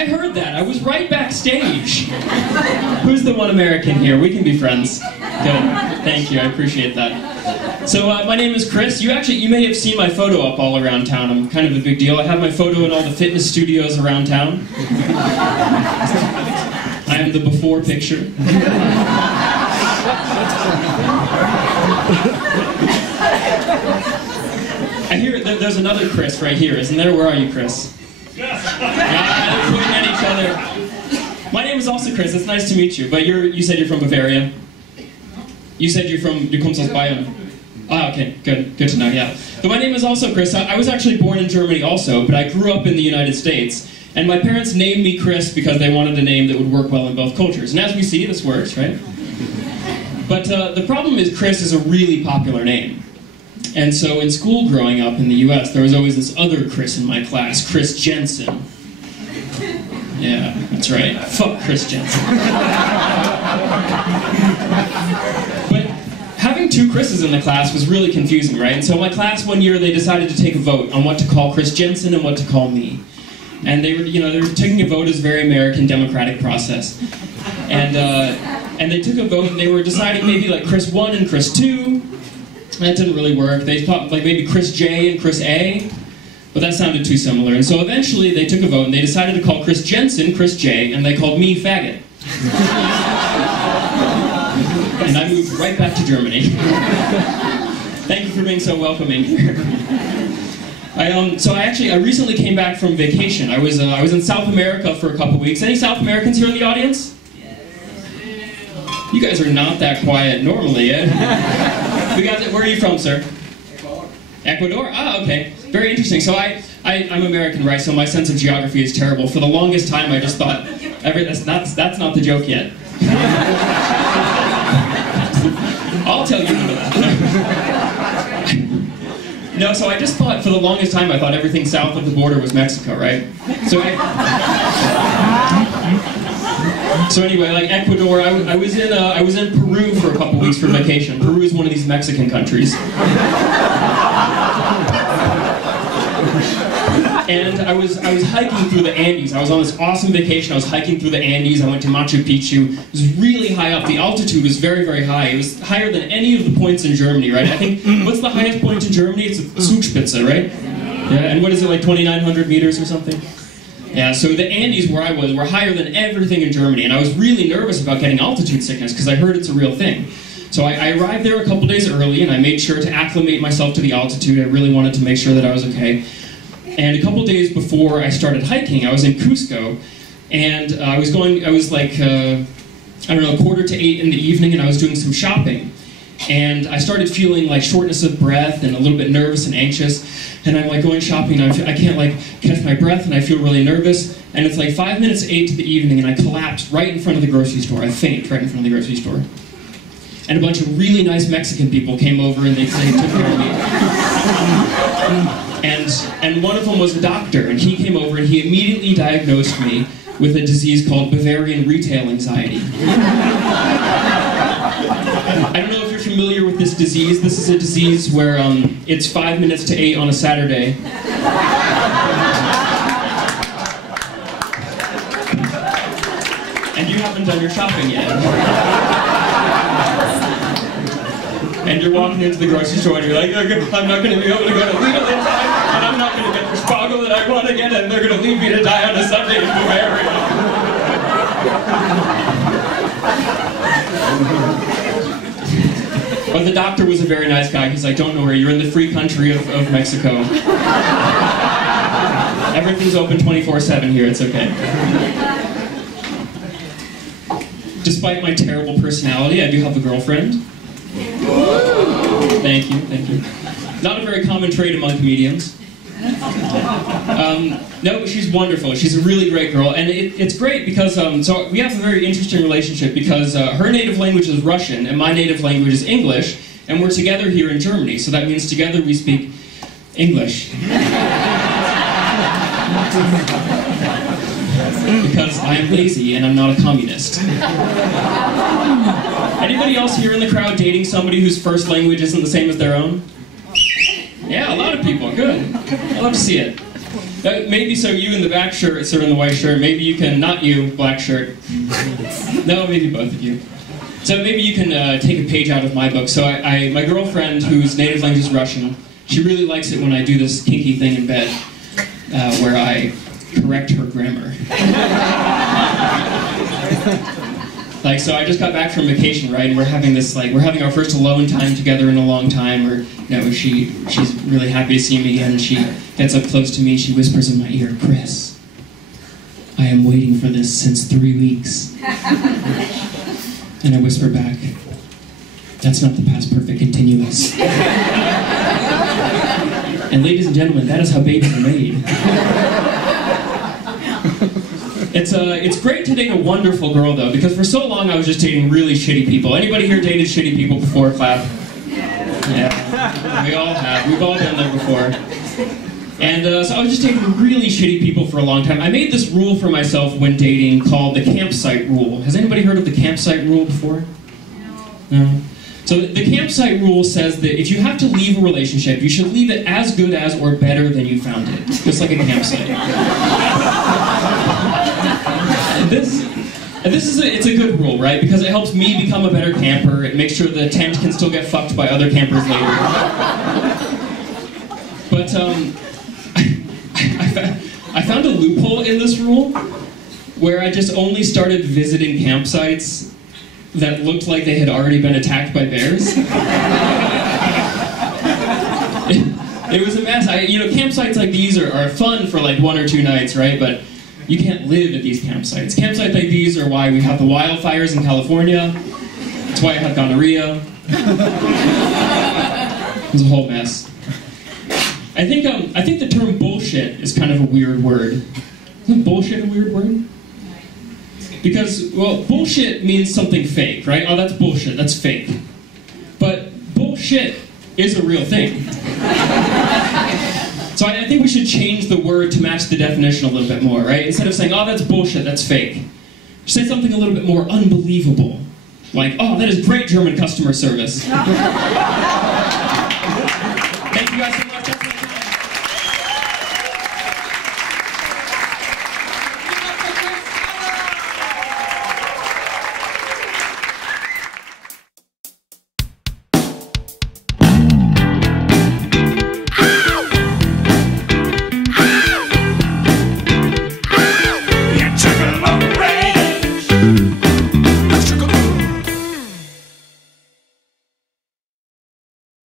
I heard that. I was right backstage. Who's the one American here? We can be friends. Good. Thank you. I appreciate that. So my name is Chris. You may have seen my photo up all around town. I'm kind of a big deal. I have my photo in all the fitness studios around town. I am the before picture. I hear there's another Chris right here, isn't there? Where are you, Chris? They're pointing at each other. My name is also Chris. It's nice to meet you. But you said you're from Bavaria. You said du kommst aus Bayern. Ah, okay, good to know. Yeah. But my name is also Chris. I was actually born in Germany also, but I grew up in the United States. And my parents named me Chris because they wanted a name that would work well in both cultures. And as we see, this works, right? But the problem is Chris is a really popular name. And so in school growing up in the US, there was always this other Chris in my class, Chris Jensen. Yeah, that's right. Fuck Chris Jensen. But having two Chris's in the class was really confusing, right? And so my class one year, they decided to take a vote on what to call Chris Jensen and what to call me. And they were taking a vote as a very American democratic process. And they took a vote and they were deciding maybe like Chris 1 and Chris 2. That didn't really work. They thought like maybe Chris J and Chris A, but that sounded too similar. And so eventually they took a vote and they decided to call Chris Jensen Chris J, and they called me faggot. And I moved right back to Germany. Thank you for being so welcoming. I recently came back from vacation. I was in South America for a couple weeks. Any South Americans here in the audience? You guys are not that quiet normally, eh? Where are you from, sir? Ecuador? Ah, okay. Very interesting. So I'm American, right? So my sense of geography is terrible. For the longest time, I just thought, that's not the joke yet. I'll tell you that. No, so I just thought, for the longest time, I thought everything south of the border was Mexico, right? So anyway, like Ecuador, I was in Peru for a couple weeks for vacation. Peru is one of these Mexican countries. And I was hiking through the Andes. I was on this awesome vacation. I was hiking through the Andes. I went to Machu Picchu. It was really high up. The altitude was very, very high. It was higher than any of the points in Germany, right? I think, what's the highest point in Germany? It's Zugspitze, right? Yeah, and what is it, like 2,900 meters or something? Yeah, so the Andes where I was were higher than everything in Germany, and I was really nervous about getting altitude sickness because I heard it's a real thing. So I arrived there a couple days early, and I made sure to acclimate myself to the altitude. I really wanted to make sure that I was okay. And a couple days before I started hiking, I was in Cusco, and I was like, I don't know, 7:45 in the evening, and I was doing some shopping. And I started feeling like shortness of breath and a little bit nervous and anxious. And I'm like going shopping and I can't like catch my breath and I feel really nervous. And it's like 8 to the evening and I collapsed right in front of the grocery store. I faint right in front of the grocery store. And a bunch of really nice Mexican people came over and they took care of me. And one of them was a doctor, and he came over and he immediately diagnosed me with a disease called Bavarian retail anxiety. I don't know if you're familiar with this disease. This is a disease where it's 8 to 8 on a Saturday. And you haven't done your shopping yet. And you're walking into the grocery store and you're like, I'm not going to be able to go to Lidl in time, and I'm not going to get the spago that I want to get, and they're going to leave me to die on a Sunday in Bavaria. But the doctor was a very nice guy. He's like, don't worry, you're in the free country of Mexico. Everything's open 24/7 here, it's okay. Despite my terrible personality, I do have a girlfriend. Thank you. Not a very common trait among comedians. No, she's wonderful. She's a really great girl, and it's great because so we have a very interesting relationship because her native language is Russian and my native language is English, and we're together here in Germany. So that means together we speak English. Because I'm lazy and I'm not a communist. Anybody else here in the crowd dating somebody whose first language isn't the same as their own? Yeah, a lot of people. Good. I love to see it. Maybe so you in the back shirt, sir in the white shirt, maybe you can, not you, black shirt. No, maybe both of you. So maybe you can take a page out of my book. So my girlfriend, whose native language is Russian, she really likes it when I do this kinky thing in bed, where I correct her grammar. Like, so I just got back from vacation, right, and we're having our first alone time together in a long time, where, you know, she's really happy to see me again, and she gets up close to me, she whispers in my ear, "Chris, I am waiting for this since 3 weeks." And I whisper back, "That's not the past perfect continuous." And ladies and gentlemen, that is how babies are made. It's great to date a wonderful girl, though, because for so long I was just dating really shitty people. Anybody here dated shitty people before? Clap. Yeah, we all have. We've all been there before. And so I was just dating really shitty people for a long time. I made this rule for myself when dating called the campsite rule. Has anybody heard of the campsite rule before? No? So the campsite rule says that if you have to leave a relationship, you should leave it as good as or better than you found it. Just like a campsite. It's a good rule, right? Because it helps me become a better camper. It makes sure the tent can still get fucked by other campers later. But I found a loophole in this rule where I just only started visiting campsites that looked like they had already been attacked by bears. It was a mess. Campsites like these are fun for like 1 or 2 nights, right? But you can't live at these campsites. Campsites like these are why we have the wildfires in California. It's why I have gonorrhea. It's a whole mess. I think the term bullshit is kind of a weird word. Isn't bullshit a weird word? Because, well, bullshit means something fake, right? Oh, that's bullshit, that's fake. But bullshit is a real thing. So I think we should change the word to match the definition a little bit more, right? Instead of saying, oh, that's bullshit, that's fake. Say something a little bit more unbelievable. Like, oh, that is great German customer service.